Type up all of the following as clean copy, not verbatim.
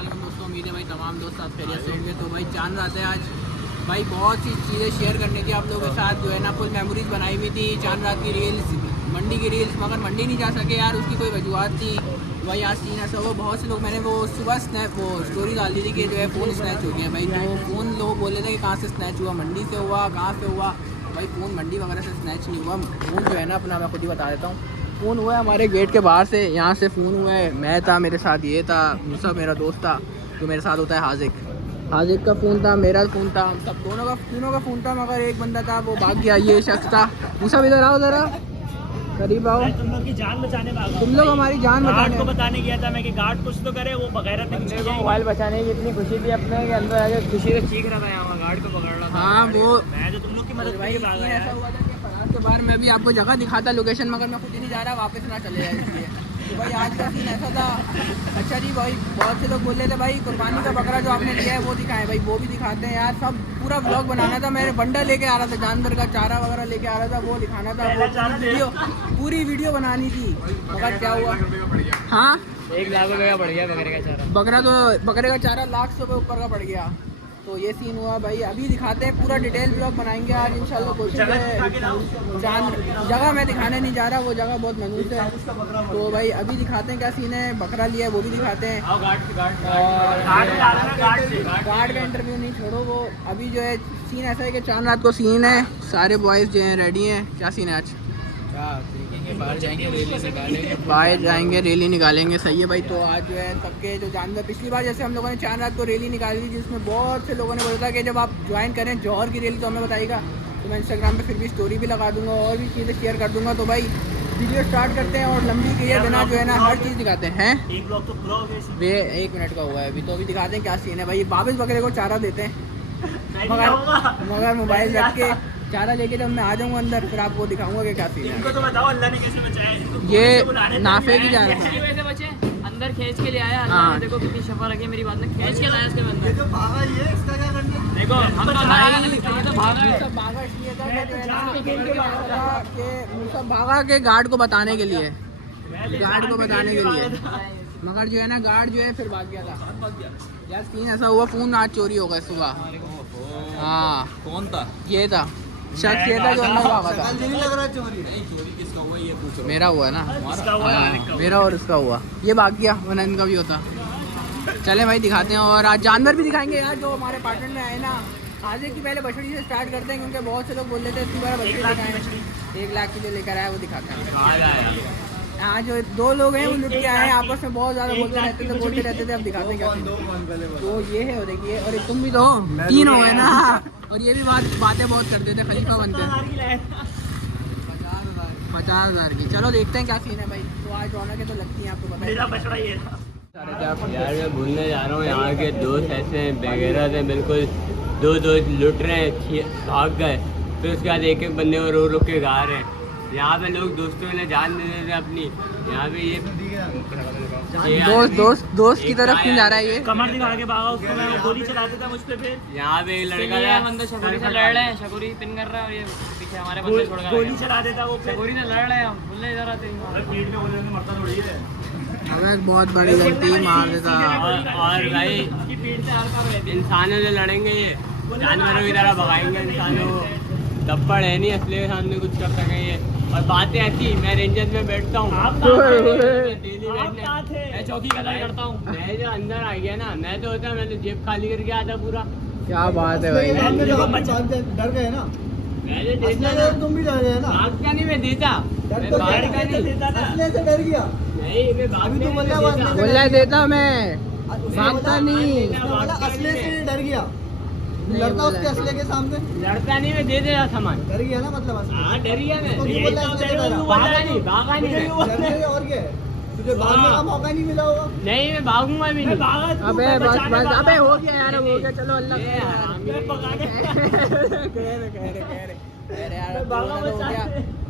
वालेकुम दोस्तों, उम्मीद है भाई तमाम दोस्त साथ खैरियत से होंगे। तो भाई जान रहा था आज भाई बहुत सी चीज़ें शेयर करने की आप लोगों के साथ, जो है ना फुल मेमोरीज बनाई हुई थी। चांद रात की रील्स, मंडी की रील्स, मगर मंडी नहीं जा सके यार, उसकी कोई वजूहत थी। भाई आज सीन ऐसा हुआ, बहुत से लोग, मैंने वो सुबह स्नैप वो स्टोरी डाल दी थी कि जो है फ़ोन स्नैच हो गया। भाई जो फ़ोन लोग बोल रहे थे कि कहाँ से स्नैच हुआ, मंडी से हुआ, कहाँ से हुआ। भाई फ़ोन मंडी वगैरह से स्नैच नहीं हुआ। फ़ोन जो है ना अपना, मैं खुद ही बता देता हूँ, फ़ोन हुआ है हमारे गेट के बाहर से, यहाँ से फ़ोन हुआ है। मैं था, मेरे साथ ये था, मूसा मेरा दोस्त था, जो मेरे साथ होता है हाजिक का फ़ोन था, मेरा फ़ोन था, हम सब तीनों का फ़ोन था। मगर एक बंदा था वो भाग गया, ये शख्स था। मूसा इधर आओ, ज़रा करीब आओ। तुम लोग की जान बचाने भागा, तुम लोग हमारी जान गार्ड को बताने गया था मैं कि गार्ड कुछ तो करे। वो बगैर मोबाइल बचाने की इतनी खुशी थी अपने के अंदर, आगे खुशी से चीख रहा था यहाँ गार्ड को पकड़ रहा था। हाँ वो मैं तो तुम लोग की मदद भाई करके भागा ऐसा यार। हुआ था कि फरार के बाहर मैं भी आपको जगह दिखाता लोकेशन, मगर मैं खुद ही नहीं जा रहा, वापस ना चले जाए इसलिए। तो भाई आज का सीन ऐसा था। अच्छा जी भाई, बहुत से लोग बोल रहे थे भाई कुर्बानी का बकरा जो आपने लिया है वो दिखाएं। भाई वो भी दिखाते हैं यार, सब पूरा ब्लॉग बनाना था। मैंने बंडल लेके आ रहा था, जानवर का चारा वगैरह लेके आ रहा था, वो दिखाना था, वो पूरी वीडियो बनानी थी। मगर क्या हुआ, हाँ 1 लाख रुपये का बढ़ गया बकरे का चारा। बकरे का चारा लाख से ऊपर का पड़ गया। तो ये सीन हुआ भाई, अभी दिखाते हैं, पूरा डिटेल ब्लॉग बनाएंगे आज इंशाल्लाह। कोशिश है, जगह मैं दिखाने नहीं जा रहा, वो जगह बहुत मनहूस है। तो भाई अभी दिखाते हैं क्या सीन है, बकरा लिया है वो भी दिखाते हैं। और गार्ड का इंटरव्यू नहीं छोड़ो, वो अभी जो है सीन ऐसा है कि चांद रात को सीन है, सारे बॉयज़ जो हैं रेडी हैं। क्या सीन है आज? बाहर जाएंगे रैली निकालेंगे। सही है भाई। तो आज जो है सबके जो जानवर, पिछली बार जैसे हम लोगों ने चांद रात को रैली निकाली थी, जिसमें बहुत से लोगों ने बोला था कि जब आप ज्वाइन करें जौहर की रैली तो हमें बताइएगा। तो मैं इंस्टाग्राम पे फिर भी स्टोरी भी लगा दूंगा और भी चीज़ें शेयर कर दूंगा। तो भाई वीडियो स्टार्ट करते हैं और लंबी की बिना जो है ना हर चीज़ दिखाते हैं। एक ब्लॉग तो पूरा हो गया। वे 1 मिनट का हुआ है अभी, तो अभी दिखाते हैं क्या सीन है। भाई वापस बकरे को चारा देते हैं, मगर मोबाइल रख के चारा लेके जब मैं आ जाऊँगा अंदर, फिर आपको दिखाऊंगा कि क्या सीन है। इनको तो बताओ अल्लाह ने कैसे बचाया। ये नाफे की जा रहा है, वैसे बचे अंदर खींच के ले आया। हाँ। अल्लाह ने देखो कितनी शफा रखी है मेरी बात में, खींच के लाया इसके अंदर। जो भागा ये इसका क्या करना। देखो हम तो भागा है। सब भागा इसलिए था कि जो है ना कि सब भागा के गार्ड को बताने के लिए, मगर जो है ना गार्ड जो है फिर भाग गया था। यार सीन ऐसा हुआ, फ़ोन आज चोरी हो गया सुबह। हाँ कौन था? ये था शख्स, ये था जो अंदर भागा था। लग रहा है चोरी। नहीं चोरी किसका हुआ ये पूछ रहा मेरा हुआ है ना, इसका हुआ है, हाँ, मेरा और इसका हुआ। ये भाग गया, वरना इनका भी होता। चले भाई दिखाते हैं, और आज जानवर भी दिखाएंगे यार जो हमारे पार्टनर में आए ना। आज की पहले बछड़ी से स्टार्ट करते हैं, क्योंकि बहुत से लोग बोल रहे थे इसी बार बछड़ी दिखाएं। 1 लाख की जो लेकर आया वो दिखाते हैं। आज जो 2 लोग हैं वो लुट के आए हैं, आपस में बहुत ज़्यादा बोलते रहते थे। अब दिखाते हैं क्या सीन। तो ये है, और देखिए, और एक तुम भी तो 3 हो गए ना। और ये भी बातें बहुत करते थे, खलीफा बनते हैं। 50,000 की। चलो देखते हैं क्या सीन है भाई। तो आज रौनक तो लगती है, आपको पता मेरा है। बछड़ा ये था। यार मैं भूलने जा रहा हूँ, यहाँ के दोस्त ऐसे बेगैरत हैं बिल्कुल। 2 दोस्त लुट रहे हैं, भाग गए। फिर उसके बाद एक बंदे को रो के गा रहे हैं। यहाँ पे लोग दोस्तों ने जान दे देते अपनी। यहाँ पे ये दोस्त की तरफ क्यों जा रहा है ये? कमर दिखा के भागा उसको, मैं वो गोली चला देता मुझ पे। फिर यहाँ पे एक लड़का था, बंदा शकुरी से लड़ रहे हैं, शकुरी पिन कर रहा है और ये पीछे हमारे बंदे छोड़ कर गोली चला देता वो। फिर शकुरी से लड़ रहे हैं हम, बोलने इधर आते हैं। पीठ में गोली मरता थोड़ी है। अगर बहुत बड़ी गलती मार देता। और भाई इसकी पीठ से हल्का रहती है। इंसानों से लड़ेंगे, ये जानवरों की तरह भगाएंगे इंसानों को। थप्पड़ है नहीं असली के सामने कुछ कर सकें ये। और बातें ऐसी, मैं रेंजर में बैठता हूँ, मैं चौकी कदर करता हूँ। मैं जो अंदर आ गया ना, मैं तो होता, मैं तो जेब खाली करके आता पूरा। क्या बात है भाई। डर गए ना, मैं जो देता तुम भी डर गए ना। भाग का नहीं, मैं देता, मैं भाग का नहीं। असले से डर गया। नहीं मैं भाग तो बोल रहा है देता, मैं भागता नहीं। असले से डर गया। लड़ता उसके असले के सामने। लड़ता नहीं, मैं दे देता सामान। डर गया ना, मतलब हाँ डर गया मैं। भागा नहीं मैं। और क्या है? तुझे भागने का मौका नहीं मिला होगा। नहीं मैं भागूंगा भी नहीं। अबे बस अबे हो गया यार, हो गया। चलो अल्लाह ये हरामी। अरे यार अब तो हो गया।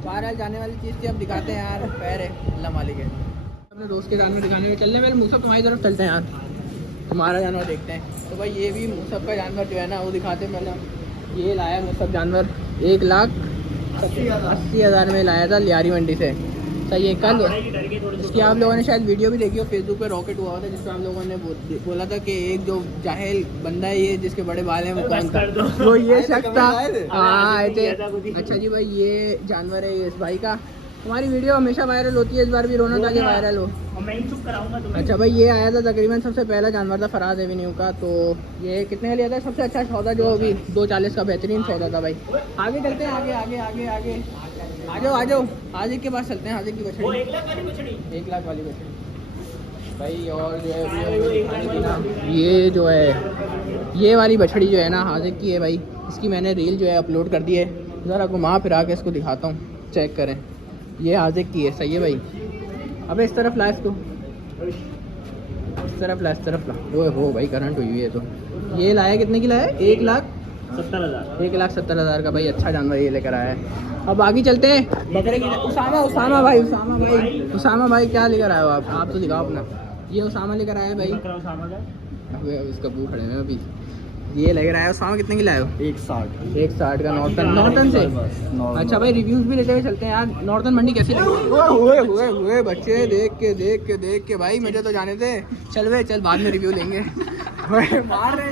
बहरहाल जाने वाली चीज़ थी, अब दिखाते हैं यार। पैर है, अल्लाह मालिक है। अपने दोस्त के जानवर दिखाने में चलने वाले मूसफ तुम्हारी तरफ चलते हैं यार, तुम्हारा जानवर देखते हैं। तो भाई ये भी मूसफ का जानवर जो है ना वो दिखाते हैं। मैंने ये लाया मूसफ जानवर 1,80,000 में लाया था लियारी मंडी से। सही है। कल इसकी आप लोगों ने शायद वीडियो भी देखी हो, फेसबुक पे रॉकेट हुआ था जिसमें आप लोगों ने बोला था कि एक जो जाहिल बंदा है ये जिसके बड़े बाल हैं वो कौन था, वो ये शख्स था। हाँ आए थे। अच्छा जी भाई ये जानवर है ये इस भाई का। हमारी वीडियो हमेशा वायरल होती है, इस बार भी रोना था कि वायरल हो। अच्छा भाई ये आया था तकरीबन सबसे पहला जानवर था फराज एवेन्यू का। तो ये कितने का लिया था? सबसे अच्छा सौदा जो अभी 240 का बेहतरीन सौदा था भाई। आगे चलते हैं, आगे आगे आगे आगे आ जाओ आ जाओ। हाजिर के पास चलते हैं। हाजिर की बछड़ी 1 लाख वाली बछड़ी भाई। और जो है ये जो है ये वाली बछड़ी जो है ना हाजिर की है भाई। इसकी मैंने रील जो है अपलोड कर दी है, ज़रा घुमा फिरा के इसको दिखाता हूँ, चेक करें। ये हाजिर की है, सही है भाई। अबे इस तरफ ला इसको, इस तरफ ला, इस तरफ ला। वो हो भाई करंट हुई है। तो ये लाया कितने की लाया? 1,70,000 1,70,000 का भाई। अच्छा जानवर ये लेकर आया है। अब आगे चलते हैं। बकरे की उसामा भाई क्या लेकर आए हो आप तो दिखाओ अपना। ये उसामा लेकर आया है भाई। अबे अब इसका मुँह खड़े हैं अभी। ये लग रहा है उसामा कितने की लाए हो? 160 का नॉर्टन से। अच्छा भाई रिव्यूज़ भी लेते हुए चलते हैं यार। नॉर्टन मंडी कैसी लगी? हुए बच्चे देख के भाई मुझे तो जाने थे। चल बाद में रिव्यू लेंगे। मार रहे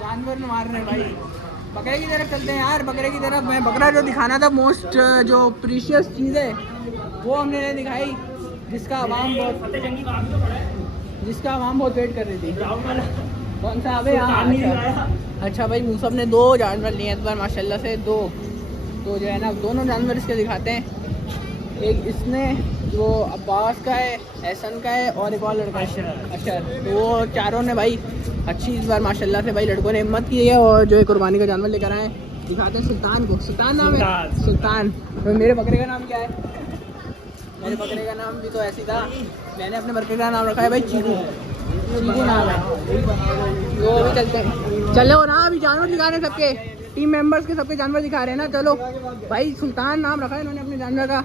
जानवर मार रहे हैं भाई। बकरे की तरफ चलते हैं यार। बकरे की तरफ मैं बकरा जो दिखाना था मोस्ट जो प्रीशियस चीज़ है वो हमने नहीं दिखाई, जिसका आवाम बहुत वेट कर रही थी। कौन सा? अबे अच्छा भाई मूसफ ने 2 जानवर लिए इस बार माशाल्लाह से 2। तो जो है ना दोनों जानवर इसके दिखाते हैं। एक इसने वो अब्बास का है, एहसन का है और एक और लड़का है अच्छा। तो वो चारों ने भाई अच्छी इस बार माशाल्लाह से भाई लड़कों ने हिम्मत की है और जो है कुर्बानी का जानवर लेकर आए। दिखाते हैं सुल्तान को। सुल्तान नाम है सुल्तान। तो मेरे बकरे का नाम क्या है? मेरे बकरे का नाम भी तो ऐसी था। मैंने अपने बकरे का नाम रखा है भाई चीकू नाम है। तो अभी चलते हैं। चलो ना अभी जानवर दिखा रहे हैं सबके टीम मेंबर्स के, सबके जानवर दिखा रहे हैं ना। चलो भाई सुल्तान नाम रखा है इन्होंने अपने जानवर का।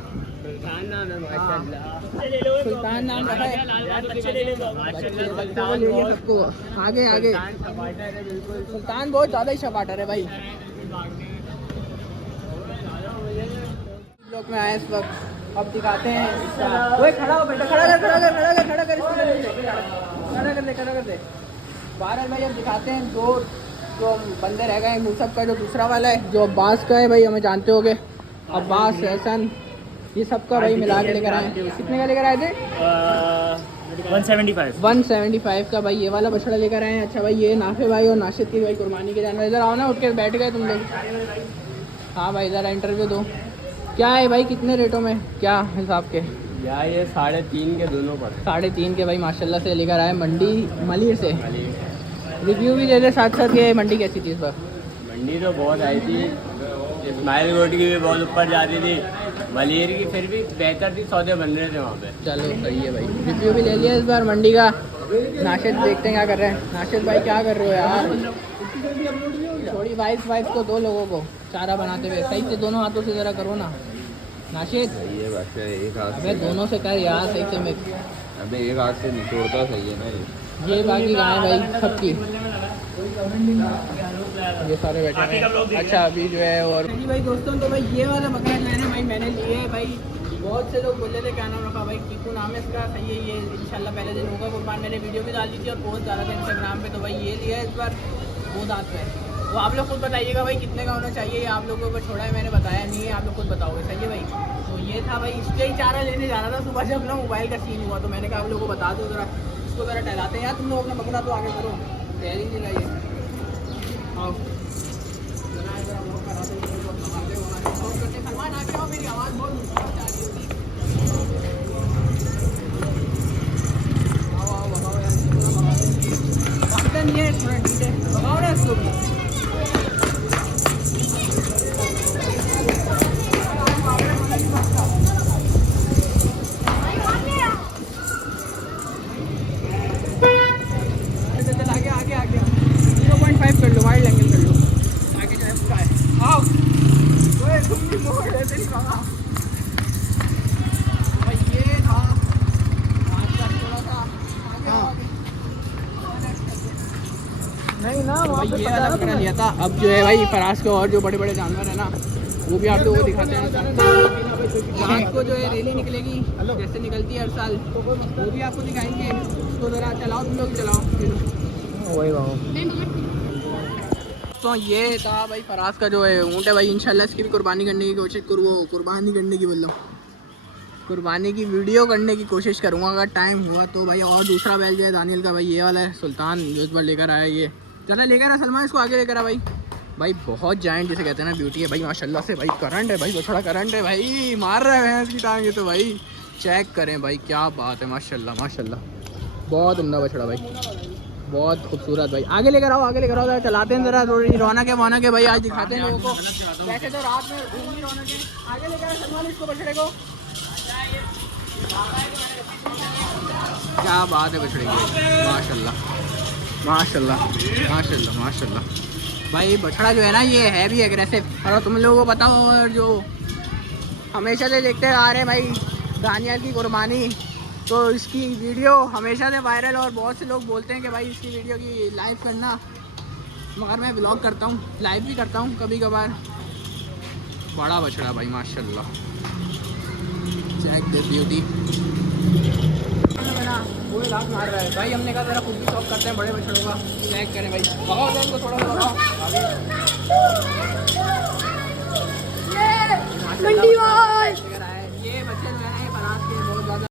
सुल्तान नाम रखा है। सबको आगे आगे। सुल्तान बहुत ज़्यादा ही शपाटर है भाई। लोग में आए इस वक्त। अब दिखाते हैं इसका। ओए खड़ा हो बेटा, खड़ा कर दे। बहरहाल भाई अब दिखाते हैं 2 जो बंदे रह गए। मूसफ का जो दूसरा वाला है जो अब्बास का है भाई, हमें जानते होगे अब्बास एहसन ये सब का भाई मिला के लेकर आए। कितने का लेकर आए थे? 175 का भाई ये वाला बछड़ा लेकर आए हैं। अच्छा भाई ये नाफे भाई और नाशिद की भाई कुर्बानी के जानवर। इधर आओ ना, उठ के बैठ गए तुम लोग। हाँ भाई ज़रा इंटरव्यू दो। क्या है भाई कितने रेटों में क्या हिसाब के? यार ये 3.5 के दोनों पर। 3.5 के भाई माशाल्लाह से लेकर आए मंडी मलिर से। रिव्यू भी दे दे साथ साथ। ये मंडी कैसी थी इस बार? मंडी तो बहुत आई थी। इस्माइल गोट की भी बहुत ऊपर जाती थी, मलिर की फिर भी बेहतर थी, सौदे बन रहे थे वहाँ पे। चलो सही है भाई। रिव्यू भी ले लिया इस बार मंडी का। नाशिद देखते हैं क्या कर रहे हैं। नाशिद भाई क्या कर रहे हो यार? थोड़ी वाइफ को 2 लोगों को चारा बनाते हुए सही से दोनों हाथों से ज़रा करो ना नाशिद। सही है बस एक हाथ अबे दोनों से कर यार सही से मिक्स। अबे एक हाथ से निचोड़ता सही है ना ये बाकी गाय भाई सबकी ये सारे बैठे हैं। अच्छा अभी जो है और भाई दोस्तों तो भाई ये वाला बकरा जो है ना भाई मैंने लिए है भाई। बहुत से लोग बोले थे क्या नाम रखा भाई चीकू नाम है इसका। सही है ये इंशाल्लाह पहले दिन होगा कुर्बान। मैंने वीडियो भी डाल दी थी और पोस्ट डाला था इंस्टाग्राम पे। तो भाई ये लिया है इस बार 2 दांत पे। तो आप लोग खुद बताइएगा भाई कितने का होना चाहिए। आप लोगों को छोड़ा है मैंने बताया नहीं है, आप लोग खुद बताओगे। सही है भाई। तो ये था भाई इसके ही चारा लेने जाना था सुबह जब अपना मोबाइल का सीन हुआ तो मैंने कहा आप लोगों को बता दो ज़रा इसको ज़रा टहलाते हैं यार। तुम लोग अपना बकरा तो आगे करो, तैयारी नहीं लगाइए। आओ मेरी आवाज़ बहुत नहीं है थोड़ा ठीक है भगाओ ना इसको भी। आगे 0.5 कर लो, वाइड एंगल कर लो आगे जो है पूरा है। आओ तुम भी मोड़ ऐसे नहीं भगा भाई। ये था थोड़ा सा आगे नहीं ना भाई ये वाला बकरा लिया था। अब जो है भाई फराज के और जो बड़े बड़े जानवर है ना वो भी आप लोगों को दिखाते हैं। रात को जो है रैली निकलेगी, जैसे निकलती है हर साल, वो भी आपको दिखाएंगे। उसको ज़रा चलाओ, तुम लोग चलाओ। वही तो ये था भाई फराज का जो है ऊँट है भाई। इंशाल्लाह इसकी भी कुर्बानी करने की कोशिश कुर्बानी करने की बोलो, कुर्बानी की वीडियो करने की कोशिश करूँगा अगर टाइम हुआ तो भाई। और दूसरा बैल जो है दानियल का भाई ये वाला है, सुल्तान जो इस बार लेकर आया। ये ज़रा लेकर आ सलमान, इसको आगे लेकर आ भाई। भाई बहुत जाइंट जिसे कहते हैं ना, ब्यूटी है भाई माशाल्लाह से भाई। करंट है भाई, बछड़ा करंट है भाई, मार रहा है भैंस की टांग। ये तो भाई चेक करें भाई, क्या बात है माशाल्लाह माशाल्लाह। बहुत उम्दा बछड़ा भाई, बहुत खूबसूरत भाई। आगे लेकर आओ, आगे लेकर आओ, ज़रा चलाते हैं ज़रा। रौनक है भाई, आज दिखाते हैं लोगों को। वैसे तो रात में घूमनी रौनक है। आगे लेकर आओ सलमान इसको, बछड़े को। क्या बात है बछड़े की, माशाल्लाह माशाल्लाह माशाल्लाह माशाल्लाह भाई। बछड़ा जो है ना ये है भी एग्रेसिव। और तुम लोगों को पता हो, और जो हमेशा से देखते आ रहे हैं भाई दानियल की कुर्बानी, तो इसकी वीडियो हमेशा से वायरल। और बहुत से लोग बोलते हैं कि भाई इसकी वीडियो की लाइव करना, मगर मैं व्लॉग करता हूँ, लाइव भी करता हूँ कभी कभार। बड़ा बछड़ा भाई माशाल्लाह, चेक द ब्यूटी। वो लाख मार रहा है भाई, हमने कहा जरा खुद भी शौक करते हैं बड़े बछड़ों का, चेक करें भाई। लगाओ तो थोड़ा सा लगाओ आगे।